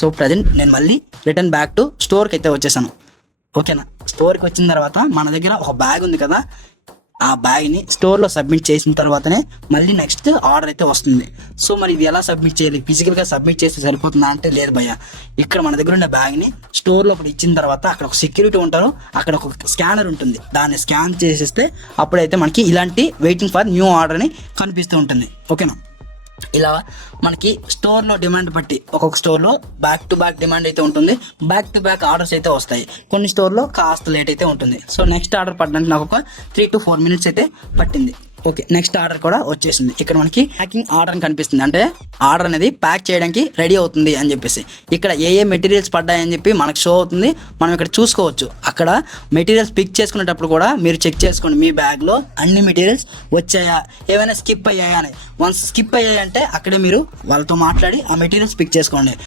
So present నేను మళ్ళీ return back to స్టోర్కి అయితే వచ్చేసాను. ఓకేనా, స్టోర్కి వచ్చిన తర్వాత మన దగ్గర ఒక బ్యాగ్ ఉంది కదా, ఆ బ్యాగ్ని స్టోర్లో సబ్మిట్ చేసిన తర్వాతనే మళ్ళీ నెక్స్ట్ ఆర్డర్ అయితే వస్తుంది. సో మరి ఇది ఎలా సబ్మిట్ చేయాలి, ఫిజికల్గా సబ్మిట్ చేస్తే సరిపోతుందా అంటే లేదు భయ్య. ఇక్కడ మన దగ్గర ఉన్న బ్యాగ్ని స్టోర్ లోపల ఇచ్చిన తర్వాత అక్కడ ఒక సెక్యూరిటీ ఉంటారు, అక్కడ ఒక స్కానర్ ఉంటుంది, దాన్ని స్కాన్ చేసేస్తే అప్పుడైతే మనకి ఇలాంటి వెయిటింగ్ ఫర్ న్యూ ఆర్డర్ అని కనిపిస్తూ ఉంటుంది. ఓకేనా, ఇలా మనకి స్టోర్లో డిమాండ్ బట్టి ఒక్కొక్క స్టోర్లో బ్యాక్ టు బ్యాక్ డిమాండ్ అయితే ఉంటుంది, బ్యాక్ టు బ్యాక్ ఆర్డర్స్ అయితే వస్తాయి. కొన్ని స్టోర్లో కాస్త లేట్ అయితే ఉంటుంది. సో నెక్స్ట్ ఆర్డర్ పడడానికి నాకు ఒక 3 to 4 minutes అయితే పట్టింది. ఓకే, నెక్స్ట్ ఆర్డర్ కూడా వచ్చేసింది. ఇక్కడ మనకి ప్యాకింగ్ ఆర్డర్ అని కనిపిస్తుంది, అంటే ఆర్డర్ అనేది ప్యాక్ చేయడానికి రెడీ అవుతుంది అని చెప్పేసి. ఇక్కడ ఏ మెటీరియల్స్ పడ్డాయని చెప్పి మనకు షో అవుతుంది, మనం ఇక్కడ చూసుకోవచ్చు. అక్కడ మెటీరియల్స్ పిక్ చేసుకునేటప్పుడు కూడా మీరు చెక్ చేసుకోండి, మీ బ్యాగ్లో అన్ని మెటీరియల్స్ వచ్చాయా, ఏమైనా స్కిప్ అయ్యాయా అని. వన్స్ స్కిప్ అయ్యాయంటే అక్కడే మీరు వాళ్ళతో మాట్లాడి ఆ మెటీరియల్స్ పిక్ చేసుకోండి.